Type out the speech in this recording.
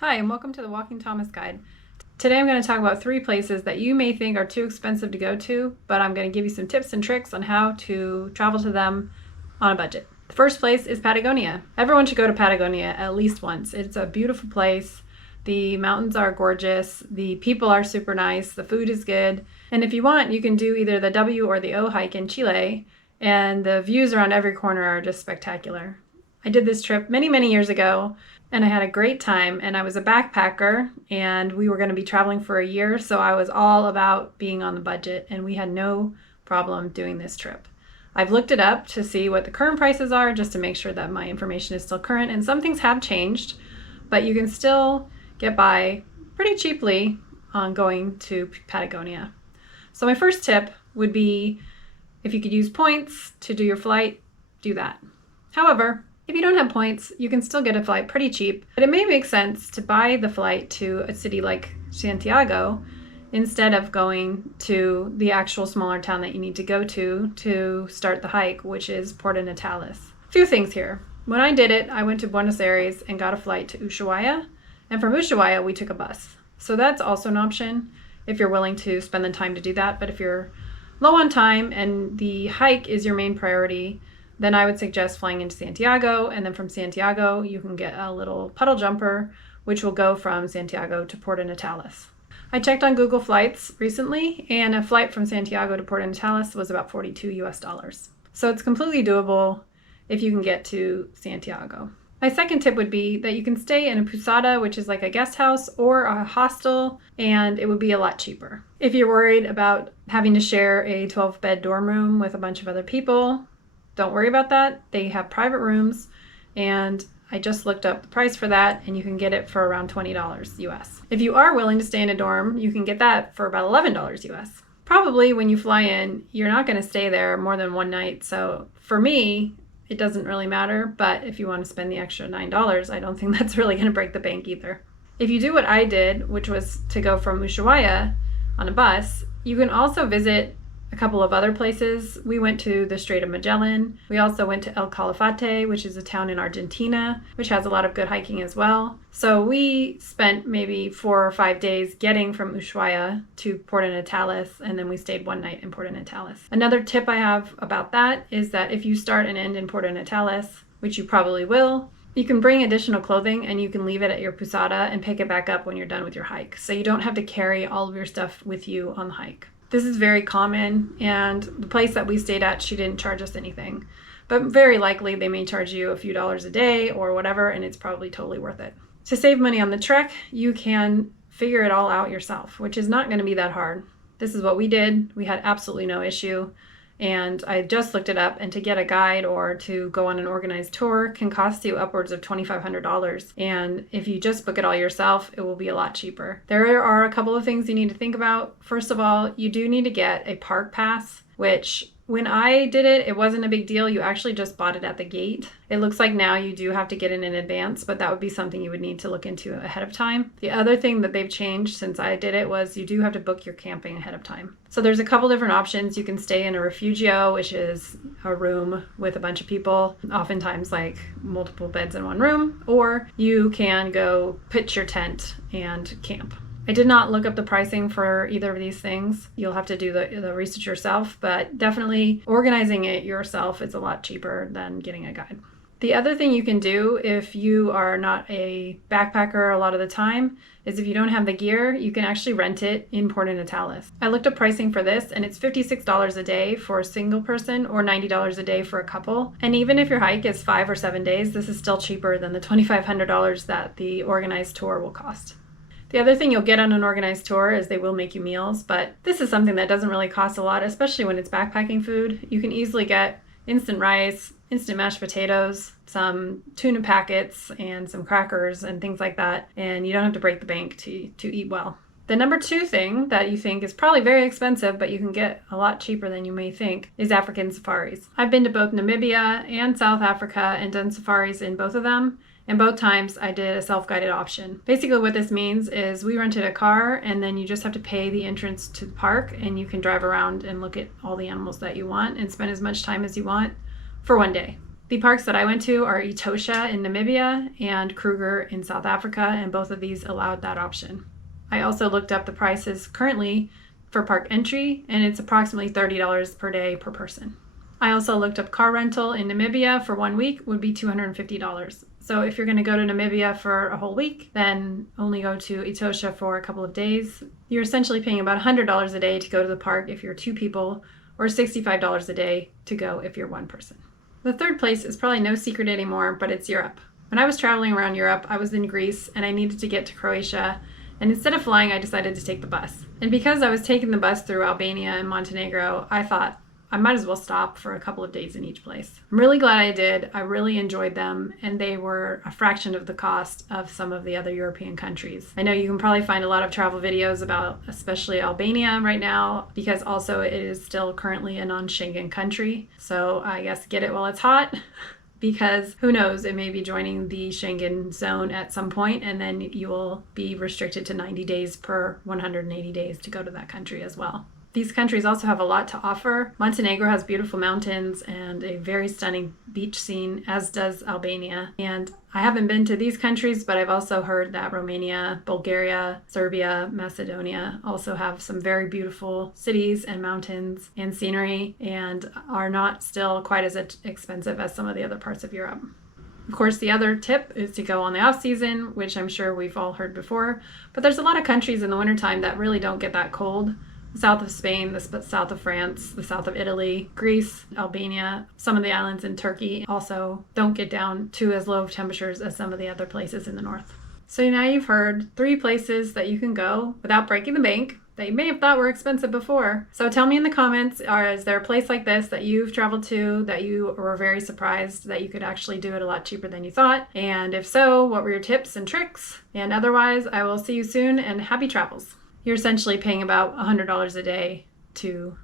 Hi, and welcome to the Walking Thomas Guide. Today I'm going to talk about 3 places that you may think are too expensive to go to, but I'm going to give you some tips and tricks on how to travel to them on a budget. The first place is Patagonia. Everyone should go to Patagonia at least once. It's a beautiful place. The mountains are gorgeous. The people are super nice. The food is good. And if you want, you can do either the W or the O hike in Chile, and the views around every corner are just spectacular. I did this trip many years ago, and I had a great time, and I was a backpacker, and we were going to be traveling for a year, so I was all about being on the budget, and we had no problem doing this trip. I've looked it up to see what the current prices are, just to make sure that my information is still current, and some things have changed, but you can still get by pretty cheaply on going to Patagonia. So my first tip would be, if you could use points to do your flight, do that. However, if you don't have points, you can still get a flight pretty cheap, but it may make sense to buy the flight to a city like Santiago instead of going to the actual smaller town that you need to go to start the hike, which is Puerto Natales. A few things here. When I did it, I went to Buenos Aires and got a flight to Ushuaia, and from Ushuaia we took a bus. So that's also an option if you're willing to spend the time to do that, but if you're low on time and the hike is your main priority, then I would suggest flying into Santiago, and then from Santiago you can get a little puddle jumper which will go from Santiago to Puerto Natales. I checked on Google Flights recently, and a flight from Santiago to Puerto Natales was about $42 US. So it's completely doable if you can get to Santiago. My second tip would be that you can stay in a posada, which is like a guest house or a hostel, and it would be a lot cheaper. If you're worried about having to share a 12-bed dorm room with a bunch of other people, don't worry about that. They have private rooms, and I just looked up the price for that, and you can get it for around $20 US. If you are willing to stay in a dorm, you can get that for about $11 US. Probably when you fly in, you're not going to stay there more than one night, so for me, it doesn't really matter, but if you want to spend the extra $9, I don't think that's really going to break the bank either. If you do what I did, which was to go from Ushuaia on a bus, you can also visit a couple of other places. We went to the Strait of Magellan. We also went to El Calafate, which is a town in Argentina, which has a lot of good hiking as well. So we spent maybe 4 or 5 days getting from Ushuaia to Puerto Natales, and then we stayed one night in Puerto Natales. Another tip I have about that is that if you start and end in Puerto Natales, which you probably will, you can bring additional clothing and you can leave it at your posada and pick it back up when you're done with your hike. So you don't have to carry all of your stuff with you on the hike. This is very common, and the place that we stayed at, she didn't charge us anything. But very likely they may charge you a few dollars a day or whatever, and it's probably totally worth it. To save money on the trek, you can figure it all out yourself, which is not going to be that hard. This is what we did. We had absolutely no issue. And I just looked it up, and to get a guide or to go on an organized tour can cost you upwards of $2,500. And if you just book it all yourself, it will be a lot cheaper. There are a couple of things you need to think about. First of all, you do need to get a park pass, which when I did it, it wasn't a big deal. You actually just bought it at the gate. It looks like now you do have to get it in advance, but that would be something you would need to look into ahead of time. The other thing that they've changed since I did it was you do have to book your camping ahead of time. So there's a couple different options. You can stay in a refugio, which is a room with a bunch of people, oftentimes like multiple beds in one room, or you can go pitch your tent and camp. I did not look up the pricing for either of these things. You'll have to do the research yourself, but definitely organizing it yourself is a lot cheaper than getting a guide. The other thing you can do if you are not a backpacker a lot of the time is if you don't have the gear, you can actually rent it in Puerto Natales. I looked up pricing for this, and it's $56 a day for a single person or $90 a day for a couple. And even if your hike is 5 or 7 days, this is still cheaper than the $2,500 that the organized tour will cost. The other thing you'll get on an organized tour is they will make you meals, but this is something that doesn't really cost a lot, especially when it's backpacking food. You can easily get instant rice, instant mashed potatoes, some tuna packets, and some crackers and things like that, and you don't have to break the bank to eat well. The number 2 thing that you think is probably very expensive, but you can get a lot cheaper than you may think, is African safaris. I've been to both Namibia and South Africa and done safaris in both of them. And both times I did a self-guided option. Basically what this means is we rented a car, and then you just have to pay the entrance to the park, and you can drive around and look at all the animals that you want and spend as much time as you want for one day. The parks that I went to are Etosha in Namibia and Kruger in South Africa, and both of these allowed that option. I also looked up the prices currently for park entry, and it's approximately $30 per day per person. I also looked up car rental in Namibia for 1 week would be $250. So if you're going to go to Namibia for a whole week, then only go to Etosha for a couple of days. You're essentially paying about $100 a day to go to the park if you're 2 people, or $65 a day to go if you're 1 person. The third place is probably no secret anymore, but it's Europe. When I was traveling around Europe, I was in Greece and I needed to get to Croatia. And instead of flying, I decided to take the bus. And because I was taking the bus through Albania and Montenegro, I thought I might as well stop for a couple of days in each place. I'm really glad I did. I really enjoyed them, and they were a fraction of the cost of some of the other European countries. I know you can probably find a lot of travel videos about especially Albania right now, because also it is still currently a non-Schengen country. So I guess get it while it's hot. Because who knows, it may be joining the Schengen zone at some point, and then you will be restricted to 90 days per 180 days to go to that country as well. These countries also have a lot to offer. Montenegro has beautiful mountains and a very stunning beach scene, as does Albania. And I haven't been to these countries, but I've also heard that Romania, Bulgaria, Serbia, Macedonia also have some very beautiful cities and mountains and scenery, and are not still quite as expensive as some of the other parts of Europe. Of course, the other tip is to go on the off season, which I'm sure we've all heard before, but there's a lot of countries in the wintertime that really don't get that cold. The south of Spain, the south of France, the south of Italy, Greece, Albania, some of the islands in Turkey also don't get down to as low temperatures as some of the other places in the north. So now you've heard 3 places that you can go without breaking the bank that you may have thought were expensive before. So tell me in the comments, is there a place like this that you've traveled to that you were very surprised that you could actually do it a lot cheaper than you thought? And if so, what were your tips and tricks? And otherwise, I will see you soon, and happy travels. You're essentially paying about $100 a day to...